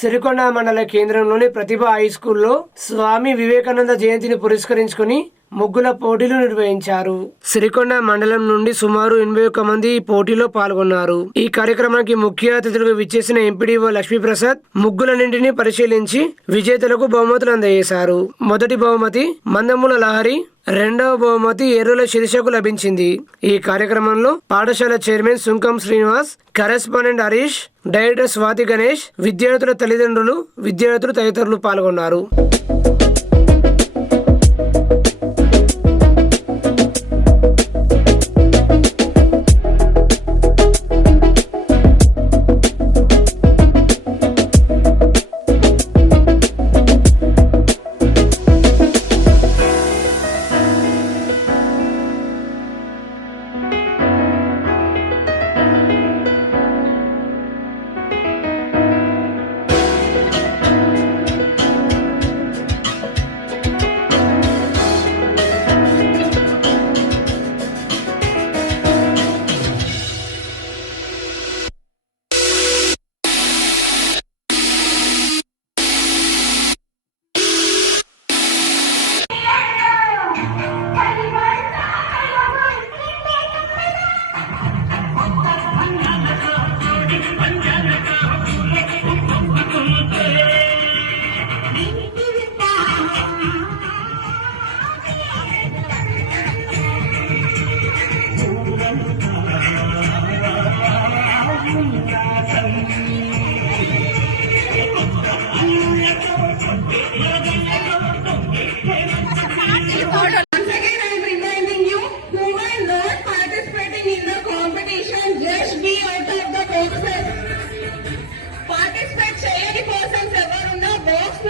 సిరికొండ మండల కేంద్రంలోని ప్రతిభ హై స్కూల్లో స్వామి వివేకానంద జయంతిని పురస్కరించుకుని ముగ్గుల పోటీలు నిర్వహించారు. సిరికొండ మండలం నుండి సుమారు ఎనభై ఒక్క మంది ఈ పోటీలో పాల్గొన్నారు. ఈ కార్యక్రమానికి ముఖ్య అతిథులుగా విచ్చేసిన ఎంపీడీఓ లక్ష్మీప్రసాద్ ముగ్గులన్నింటినీ పరిశీలించి విజేతలకు బహుమతులు అందజేశారు. మొదటి బహుమతి మందముల లహరి రెండవ బహుమతి ఎర్రుల శీర్షకు లభించింది. ఈ కార్యక్రమంలో పాఠశాల chairman Sunkam Srinivas correspondent Harish director Swathi Ganesh విద్యార్థుల తల్లిదండ్రులు విద్యార్థులు తదితరులు పాల్గొన్నారు.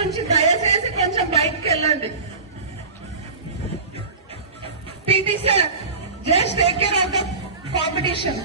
నుంచి దయచేసి కొంచెం బయటకు వెళ్ళండి. PT sir just take care of the competition